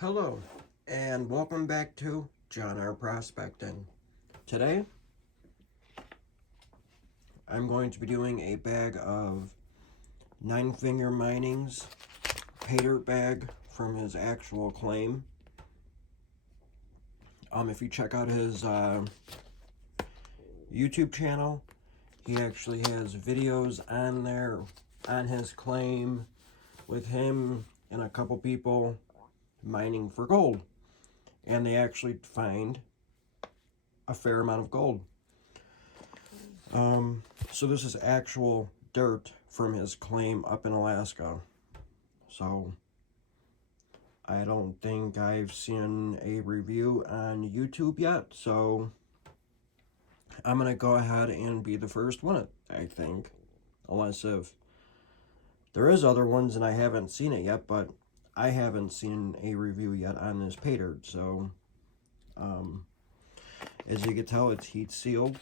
Hello, and welcome back to John R. Prospecting. Today, I'm going to be doing a bag of 9fingermining's Paydirt bag from his actual claim. If you check out his YouTube channel, he actually has videos on there on his claim with him and a couple people mining for gold. And they actually find a fair amount of gold. So this is actual dirt from his claim up in Alaska. So I don't think I've seen a review on YouTube yet, so I'm gonna go ahead and be the first one, I think. Unless if there is other ones and I haven't seen it yet, but I haven't seen a review yet on this Paydirt. So as you can tell, it's heat sealed.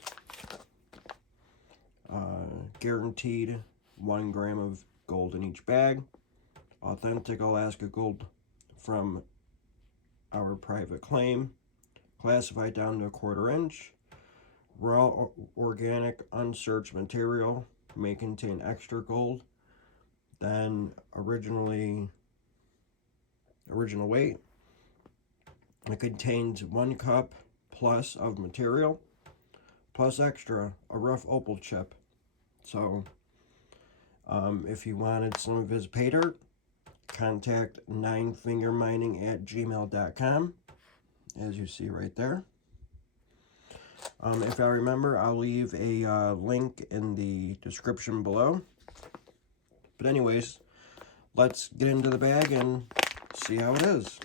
Guaranteed 1 gram of gold in each bag. Authentic Alaska gold from our private claim. Classified down to 1/4 inch. Raw, organic, unsearched material. May contain extra gold than original weight. It contains 1 cup plus of material, plus extra, a rough opal chip. So, if you wanted some of his Paydirt, contact ninefingermining@gmail.com, as you see right there. If I remember, I'll leave a link in the description below. But anyways, let's get into the bag and see how it is.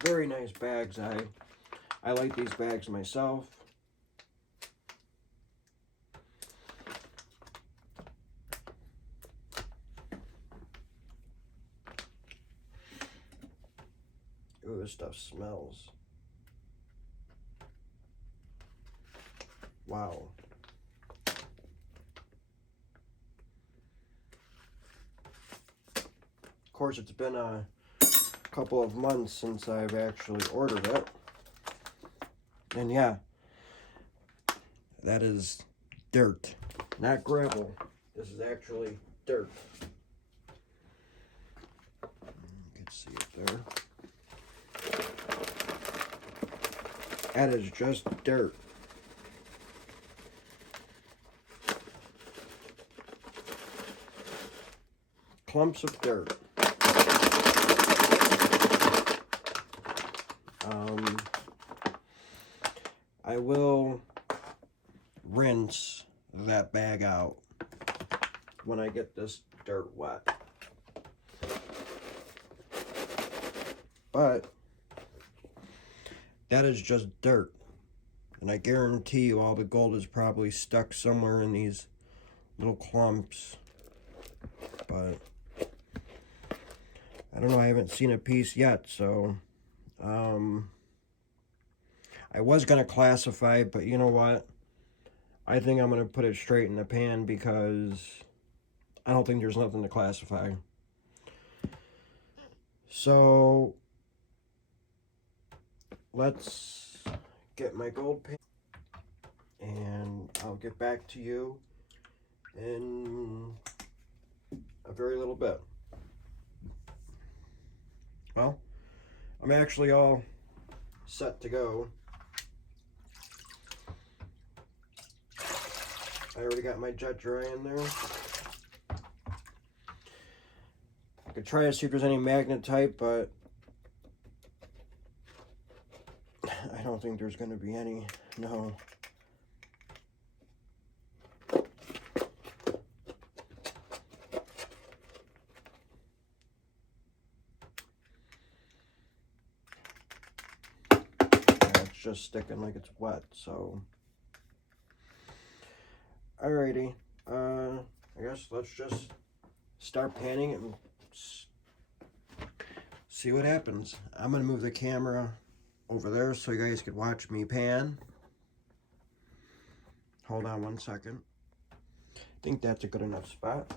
Very nice bags. I like these bags myself. Ooh, this stuff smells. Wow. Of course, it's been a couple of months since I've actually ordered it. And yeah, that is dirt, not gravel. This is actually dirt. You can see it there. That is just dirt. Clumps of dirt. I will rinse that bag out when I get this dirt wet. But that is just dirt. And I guarantee you all the gold is probably stuck somewhere in these little clumps. But I don't know, I haven't seen a piece yet, so I was going to classify, but you know what? I think I'm going to put it straight in the pan because I don't think there's nothing to classify. So let's get my gold pan, and I'll get back to you in a very little bit. Well, I'm actually all set to go. I already got my jet dry in there. I could try to see if there's any magnetite, but I don't think there's going to be any. No. It's just sticking like it's wet, so. Alrighty, I guess let's just start panning it and see what happens. I'm gonna move the camera over there so you guys can watch me pan. Hold on one second. think that's a good enough spot.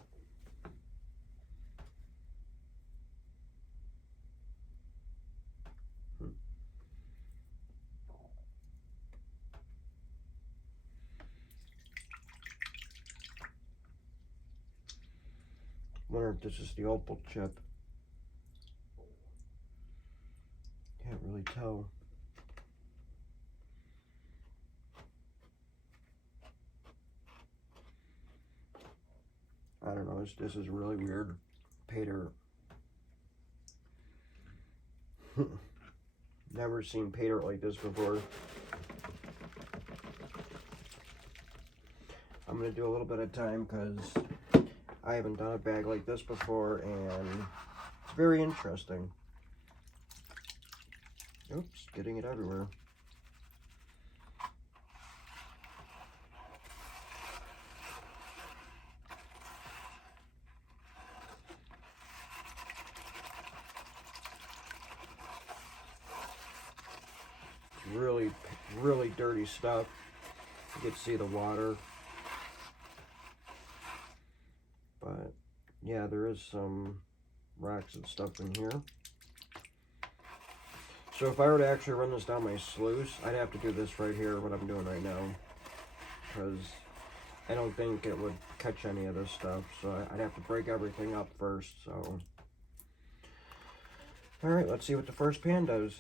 Wonder if this is the opal chip. Can't really tell. I don't know, this is really weird. Paydirt. Never seen paydirt like this before. I'm going to do a little bit of time because I haven't done a bag like this before, and it's very interesting. Oops, getting it everywhere. Really, really dirty stuff. You can see the water. But yeah, there is some rocks and stuff in here. So if I were to actually run this down my sluice, I'd have to do this right here, what I'm doing right now, because I don't think it would catch any of this stuff. So I'd have to break everything up first. So all right, let's see what the first pan does.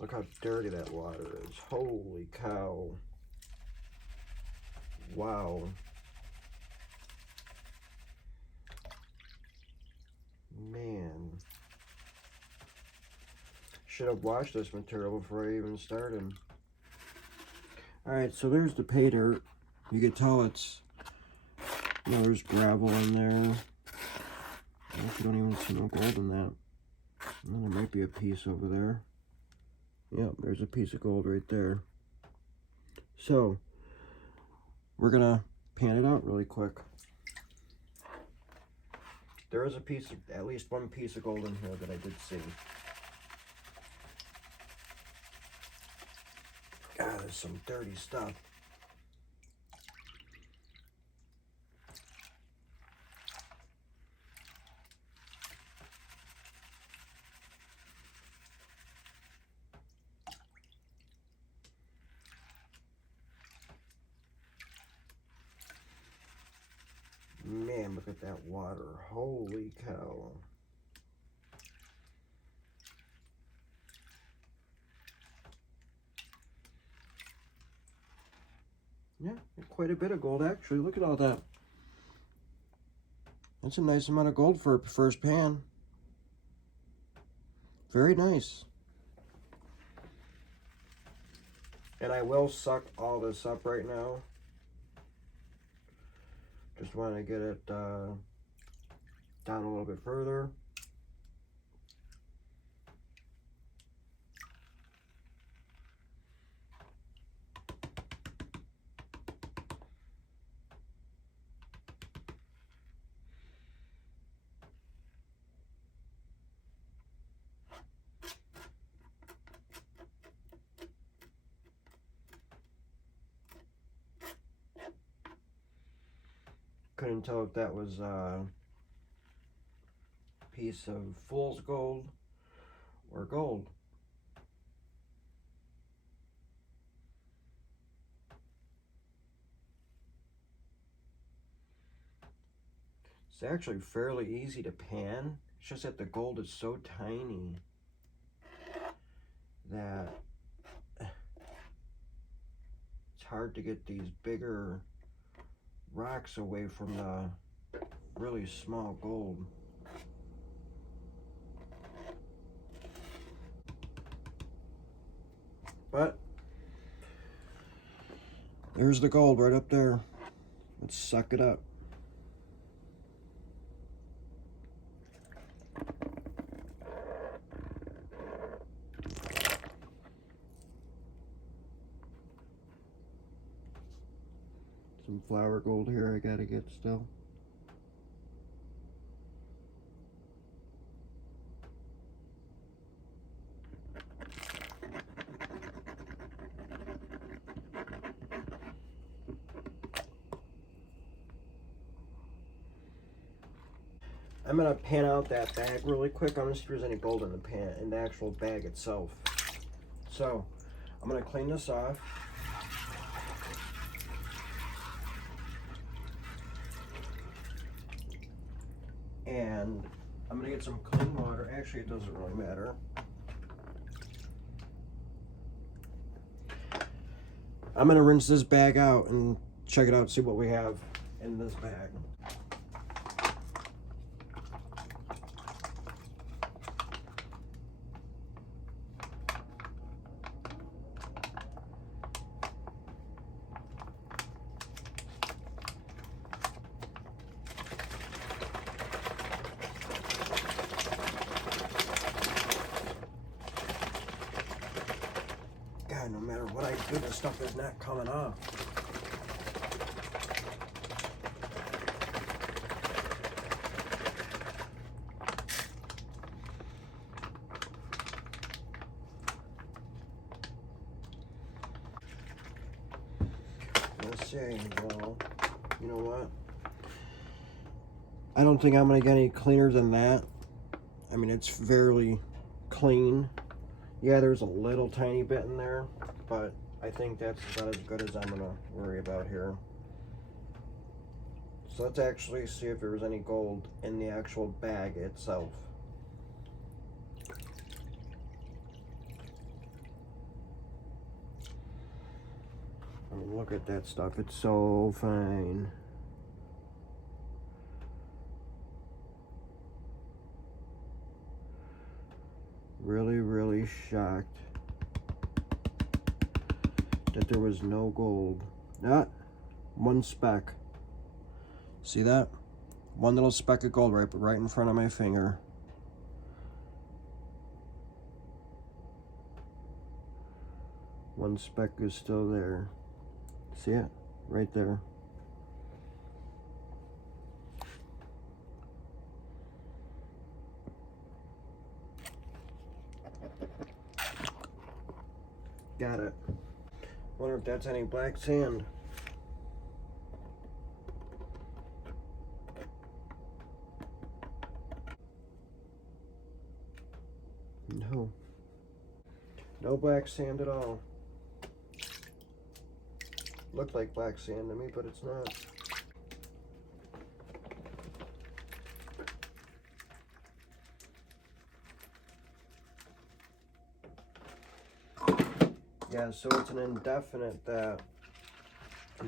Look how dirty that water is. Holy cow. Wow. Man. Should have washed this material before I even started. Alright, so there's the pay dirt. You can tell it's, you know, there's gravel in there. I actually don't even see no gold in that. And there might be a piece over there. Yep, there's a piece of gold right there. So, we're gonna pan it out really quick. There is a piece of, at least one piece of gold in here that I did see. God, there's some dirty stuff. Man, look at that water. Holy cow. Yeah, quite a bit of gold actually. Look at all that. That's a nice amount of gold for a first pan. Very nice. And I will suck all this up right now. Just want to get it down a little bit further. Couldn't tell if that was a piece of fool's gold or gold. It's actually fairly easy to pan. It's just that the gold is so tiny that it's hard to get these bigger rocks away from the really small gold. But there's the gold right up there. Let's suck it up. Some flour gold here I gotta get still. I'm gonna pan out that bag really quick. I'm gonna see if there's any gold in the actual bag itself. So I'm gonna clean this off. And I'm gonna get some clean water. Actually, it doesn't really matter. I'm gonna rinse this bag out and check it out, see what we have in this bag. God, no matter what I do, this stuff is not coming off. Let's see, well, you know what? I don't think I'm gonna get any cleaner than that. I mean, it's fairly clean. Yeah, there's a little tiny bit in there, but I think that's about as good as I'm gonna worry about here. So let's actually see if there's any gold in the actual bag itself. I mean, look at that stuff, it's so fine. Really shocked that there was no gold. Not one speck. See that? One little speck of gold right in front of my finger. One speck is still there. See it? Right there. Got it. Wonder if that's any black sand. No. No black sand at all. Looked like black sand to me, but it's not. Yeah, so it's an indefinite that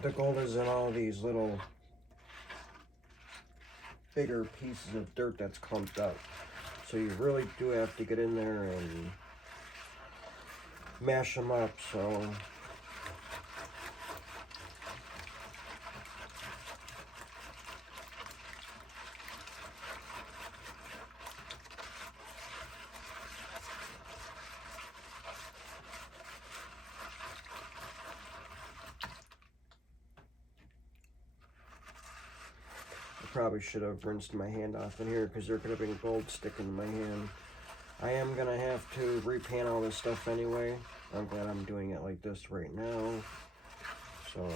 the gold is in all these little bigger pieces of dirt that's clumped up. So you really do have to get in there and mash them up, so probably should have rinsed my hand off in here because there could have been gold sticking to my hand. I am gonna have to repan all this stuff anyway. I'm glad I'm doing it like this right now. So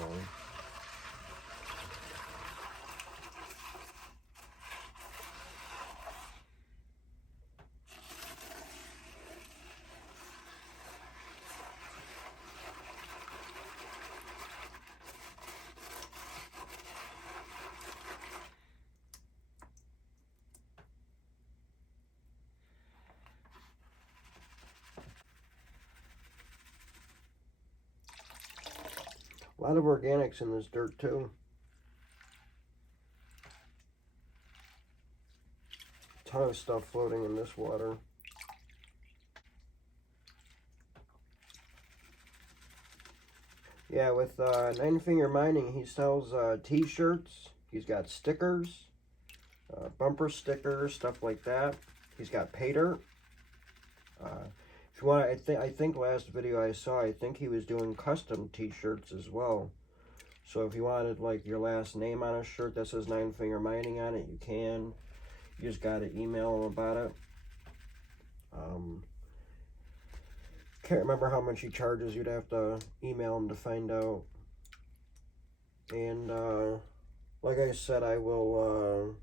a lot of organics in this dirt too. Ton of stuff floating in this water. Yeah, with Nine Finger Mining, he sells t-shirts. He's got stickers, bumper stickers, stuff like that. He's got Paydirt. If you want, I think last video I saw, I think he was doing custom t-shirts as well. So if you wanted like your last name on a shirt that says Nine Finger Mining on it, you can. You just gotta email him about it. Can't remember how much he charges. You'd have to email him to find out. And like I said, I will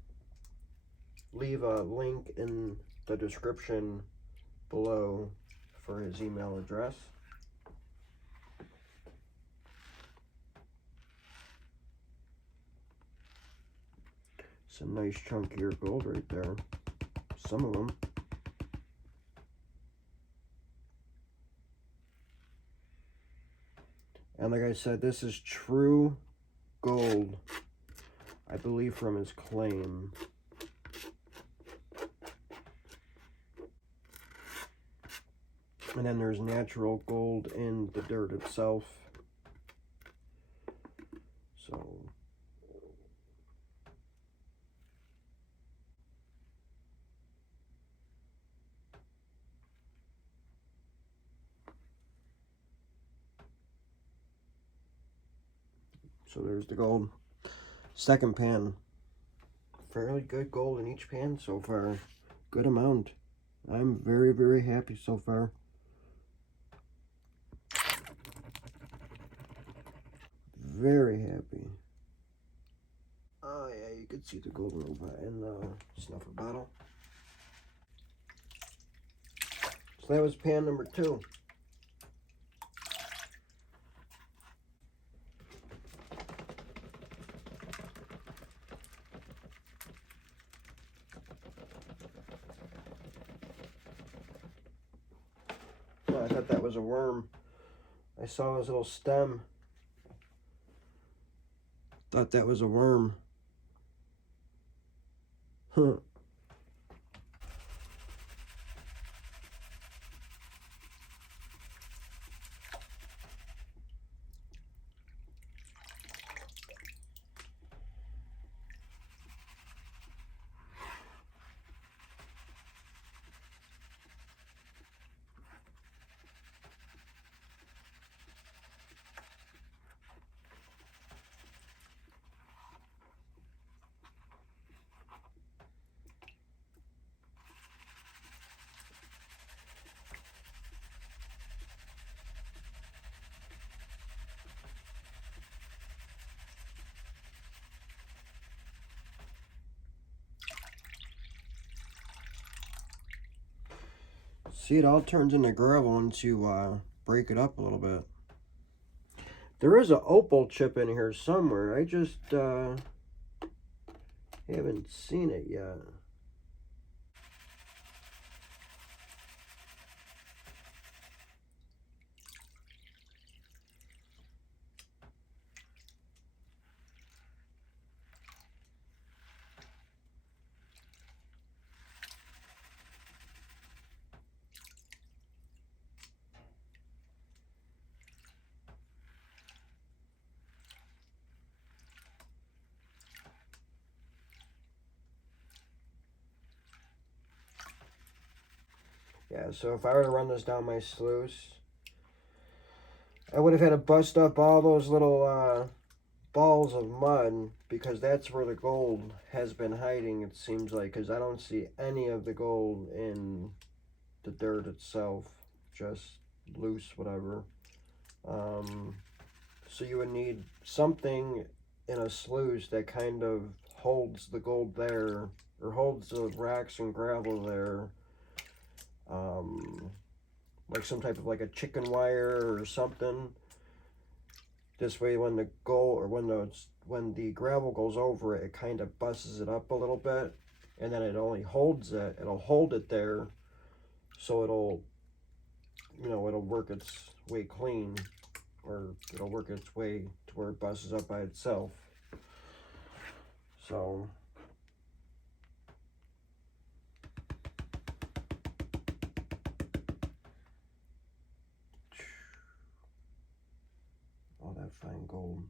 leave a link in the description below for his email address. It's a nice chunkier gold right there. Some of them. And like I said, this is true gold, I believe, from his claim. And then there's natural gold in the dirt itself. So there's the gold. Second pan. Fairly good gold in each pan so far. Good amount. I'm very, very happy so far. Very happy. Oh yeah, you could see the gold in the snuffer bottle. So that was pan number 2. Oh, I thought that was a worm. I saw his little stem. Thought that was a worm. Huh. See, it all turns into gravel once you break it up a little bit. There is an opal chip in here somewhere. I just haven't seen it yet. Yeah, so if I were to run this down my sluice, I would have had to bust up all those little balls of mud, because that's where the gold has been hiding, it seems like, because I don't see any of the gold in the dirt itself, just loose, whatever. So you would need something in a sluice that kind of holds the gold there, or holds the rocks and gravel there. Like some type of like a chicken wire or something. This way, when the gold, or when the gravel goes over it, it kind of busses it up a little bit, and then it only holds it. It'll hold it there, so it'll, it'll work its way clean, or it'll work its way to where it busses up by itself. So. All that fine gold.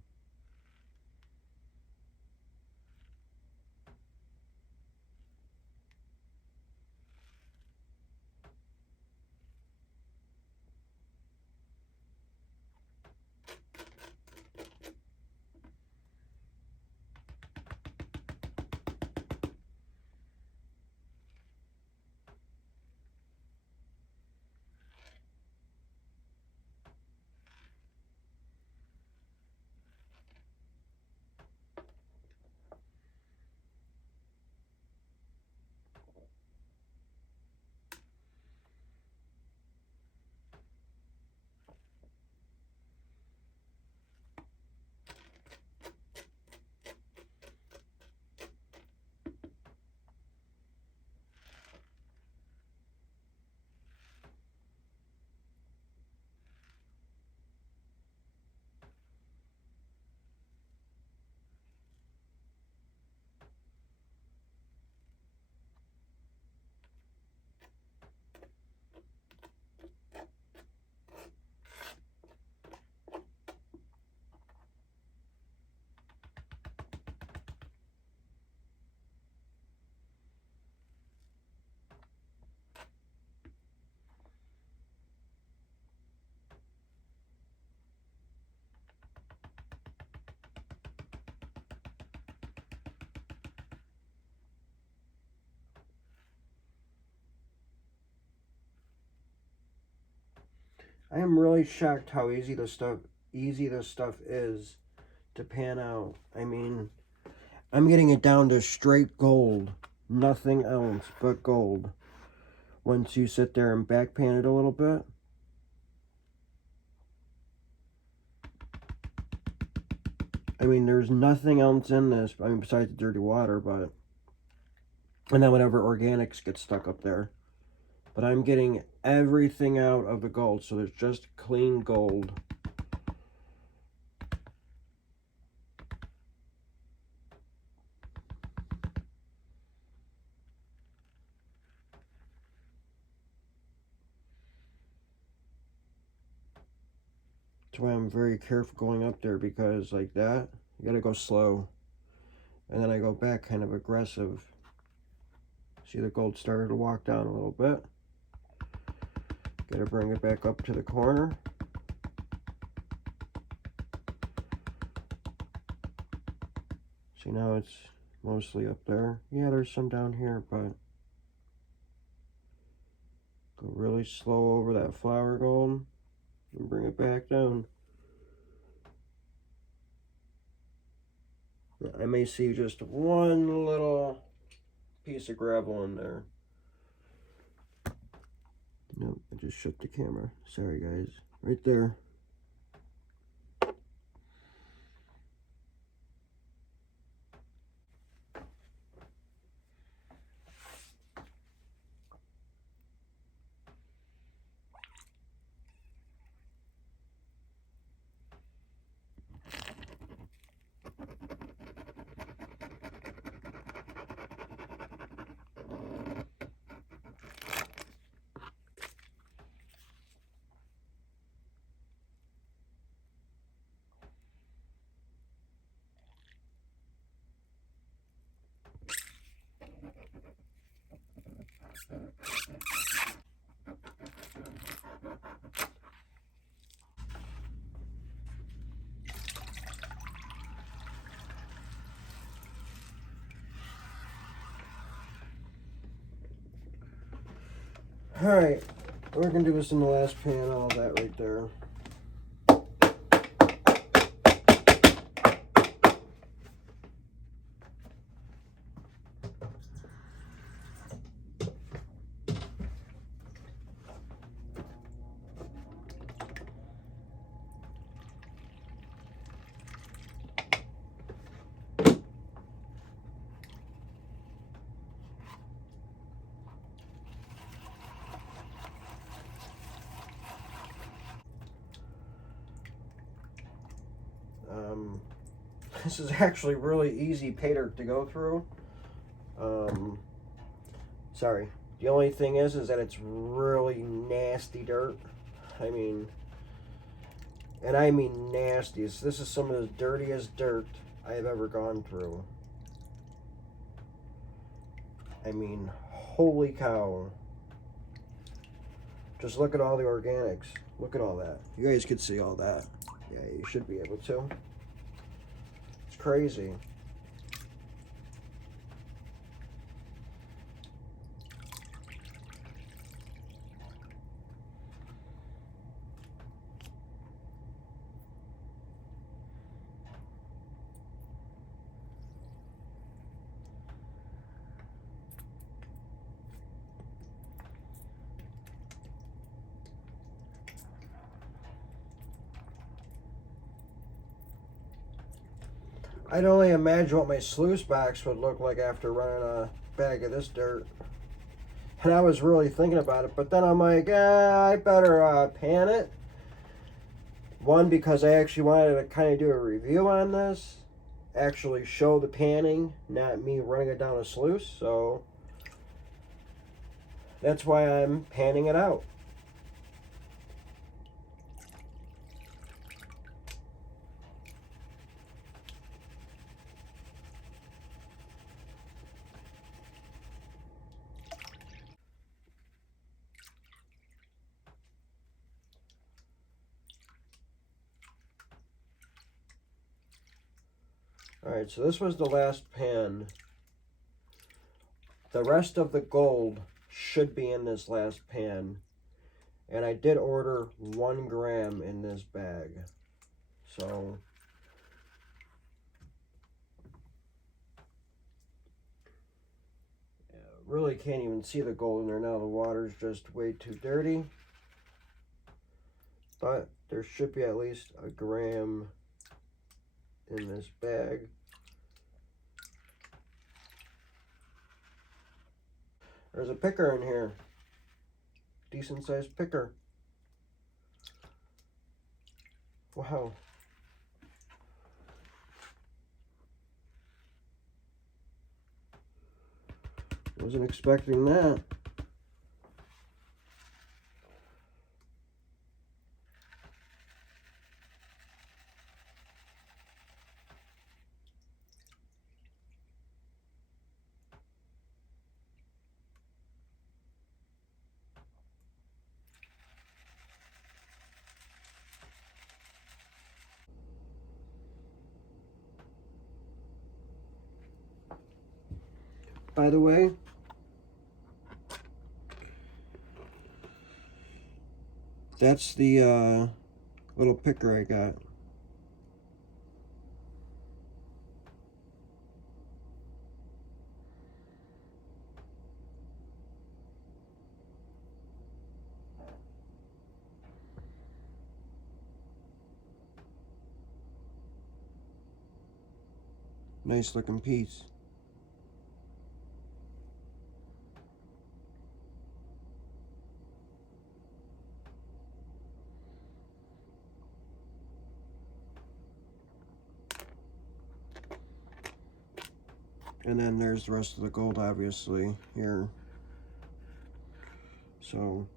I am really shocked how easy this stuff is to pan out. I mean, I'm getting it down to straight gold, nothing else but gold. Once you sit there and back pan it a little bit. I mean, there's nothing else in this, I mean, besides the dirty water, but... And then whatever organics get stuck up there. But I'm getting everything out of the gold, so there's just clean gold. That's why I'm very careful going up there, because like that, you gotta go slow. And then I go back kind of aggressive. See, the gold started to walk down a little bit. Gotta bring it back up to the corner. See, now it's mostly up there. Yeah, there's some down here, but go really slow over that flower gold and bring it back down. I may see just one little piece of gravel in there. Nope, I just shut the camera. Sorry, guys. Right there. Alright, we're going to do this in the last pan, all that right there. This is actually really easy Paydirt to go through. Sorry. The only thing is that it's really nasty dirt. I mean, and I mean nasty. This is some of the dirtiest dirt I have ever gone through. I mean, holy cow. Just look at all the organics. Look at all that. You guys could see all that. Yeah, you should be able to. It's crazy. I'd only imagine what my sluice box would look like after running a bag of this dirt. And I was really thinking about it, but then I'm like, I better pan it. One, because I actually wanted to kind of do a review on this. Actually show the panning, not me running it down a sluice. So that's why I'm panning it out. Alright, so this was the last pan. The rest of the gold should be in this last pan. And I did order 1 gram in this bag. So really can't even see the gold in there now. The water's just way too dirty. But there should be at least 1 gram in this bag. There's a picker in here. Decent sized picker. Wow. Wasn't expecting that. By the way, that's the little picker I got. Nice looking piece. And then there's the rest of the gold, obviously, here. So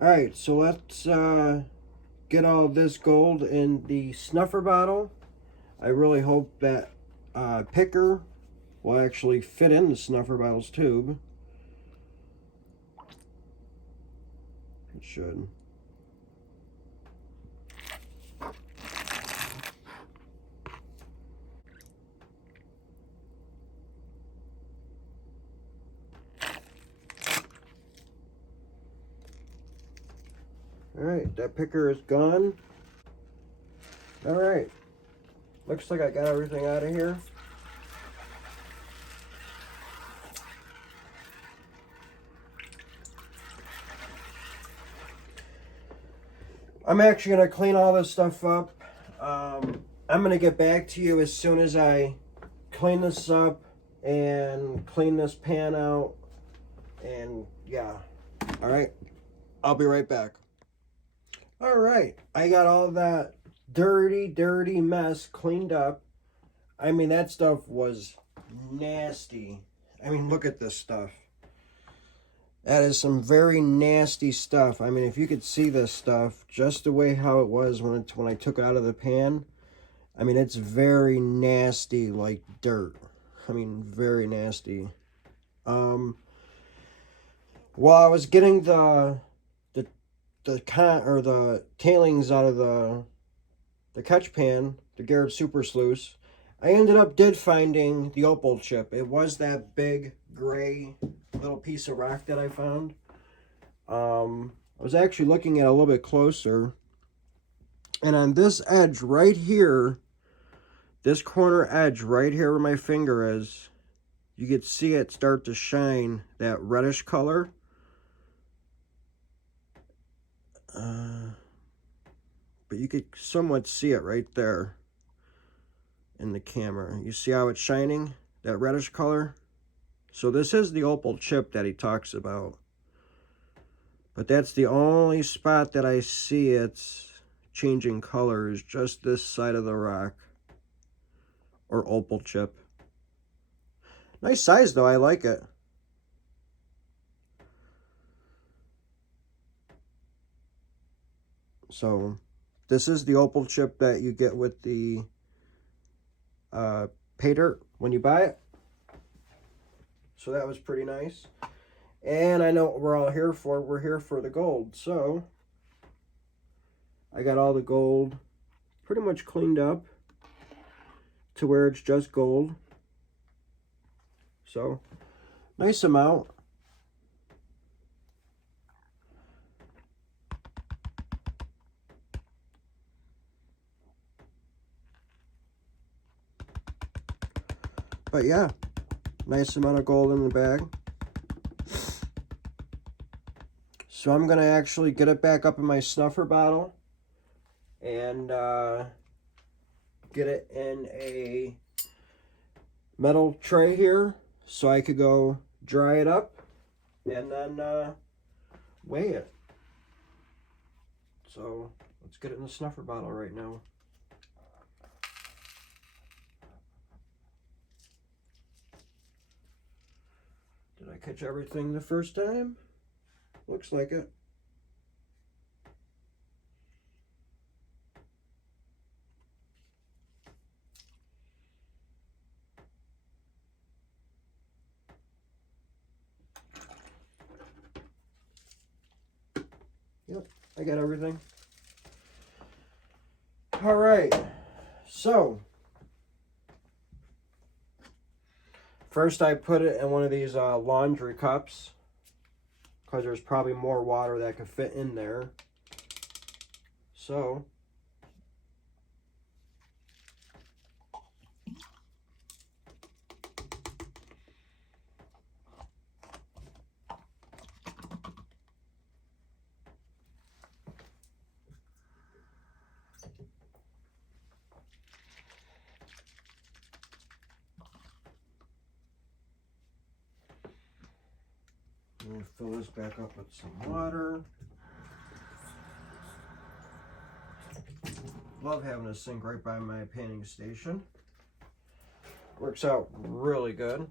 alright, so let's get all this gold in the snuffer bottle. I really hope that picker will actually fit in the snuffer bottle's tube. It should. Alright, that picker is gone. Alright, looks like I got everything out of here. I'm actually going to clean all this stuff up. I'm going to get back to you as soon as I clean this up and clean this pan out. And yeah. Alright, I'll be right back. Alright, I got all that dirty mess cleaned up. I mean, that stuff was nasty. I mean, look at this stuff. That is some very nasty stuff. I mean, if you could see this stuff, just the way how it was when I took it out of the pan. I mean, it's very nasty, like dirt. I mean, very nasty. While I was getting the tailings out of the catch pan, the Garrett Super Sluice, I ended up finding the opal chip. It was that big gray little piece of rock that I found. I was actually looking at it a little bit closer, and on this edge right here, this corner edge right here where my finger is, you could see it start to shine that reddish color. But you could somewhat see it right there in the camera. You see how it's shining? That reddish color? So this is the opal chip that he talks about. But that's the only spot that I see it's changing colors, just this side of the rock. Or opal chip. Nice size though, I like it. So this is the opal chip that you get with the Paydirt when you buy it. So that was pretty nice. And I know what we're all here for. We're here for the gold. So I got all the gold pretty much cleaned up. to where it's just gold. So, nice amount. But yeah, nice amount of gold in the bag. So I'm going to actually get it back up in my snuffer bottle and get it in a metal tray here so I could go dry it up and then weigh it. So let's get it in the snuffer bottle right now. Did I catch everything the first time? Looks like it. Yep, I got everything. All right, so first I put it in one of these laundry cups because there's probably more water that could fit in there. So I'm going to fill this back up with some water. Love having a sink right by my painting station. Works out really good.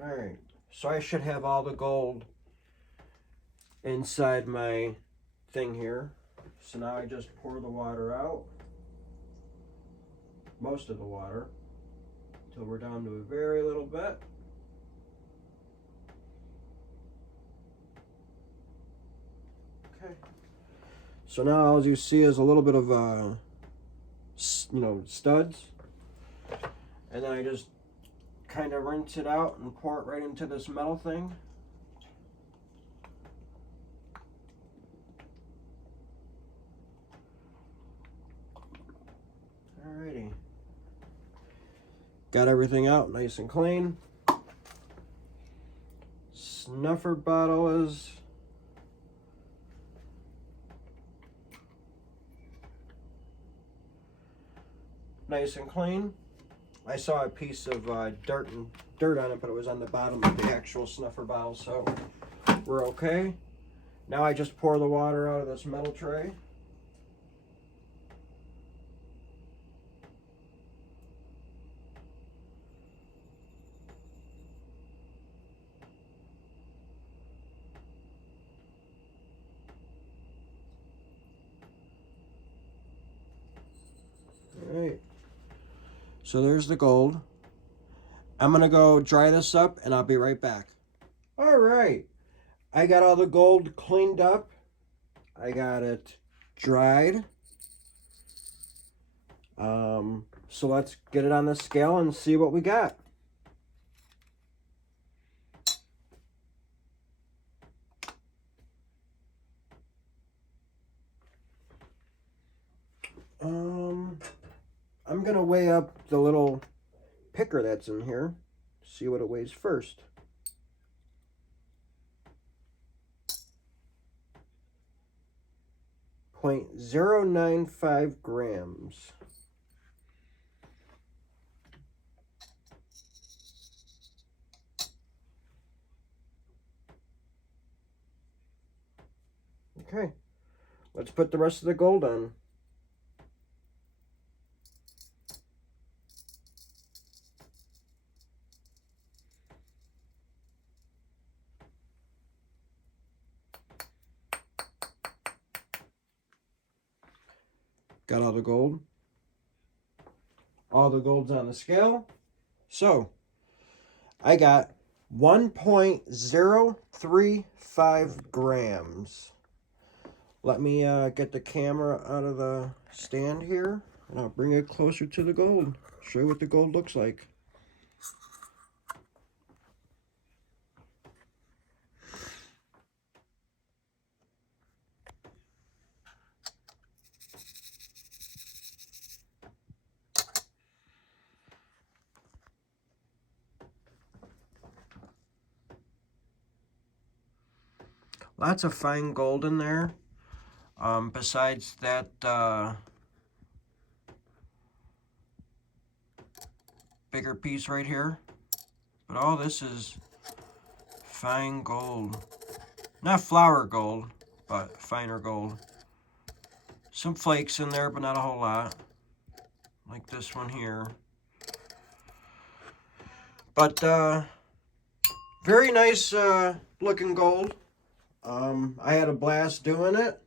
Alright, so I should have all the gold inside my thing here. So now I just pour the water out. Most of the water. Until we're down to a very little bit. Okay. So now all you see is a little bit of, studs. And then I just kind of rinse it out and pour it right into this metal thing. Alrighty. Got everything out nice and clean. Snuffer bottle is nice and clean. I saw a piece of dirt on it, but it was on the bottom of the actual snuffer bottle, so we're okay. Now I just pour the water out of this metal tray. Alright, so there's the gold. I'm gonna go dry this up and I'll be right back. Alright, I got all the gold cleaned up. I got it dried. So let's get it on the scale and see what we got. I'm gonna weigh up the little picker that's in here, see what it weighs first. .095 grams. Okay, let's put the rest of the gold on. Got all the gold. All the gold's on the scale. So, I got 1.035 grams. Let me get the camera out of the stand here, and I'll bring it closer to the gold. Show you what the gold looks like. Lots of fine gold in there. Besides that bigger piece right here. But all this is fine gold. Not flour gold, but finer gold. Some flakes in there, but not a whole lot. Like this one here. But very nice looking gold. I had a blast doing it.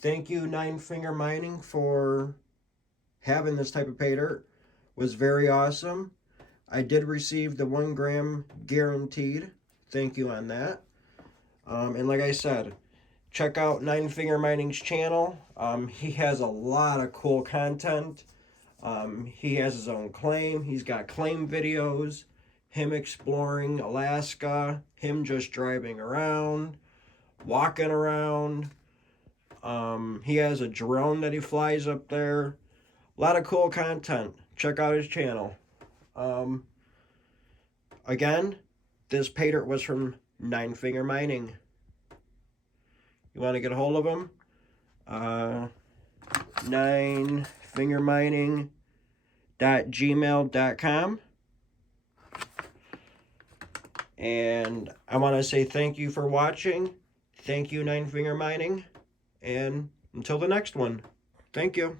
Thank you, Nine Finger Mining, for having this type of pay dirt. Was very awesome. I did receive the 1 gram guaranteed. Thank you on that. And like I said, check out Nine Finger Mining's channel. He has a lot of cool content. He has his own claim. He's got claim videos, him exploring Alaska, him just driving around, walking around. He has a drone that he flies up there. A lot of cool content. Check out his channel. Again, this pay dirt was from Nine Finger Mining. You want to get a hold of him? ninefingermining.gmail.com. And I want to say thank you for watching. Thank you, Nine Finger Mining. And until the next one, thank you.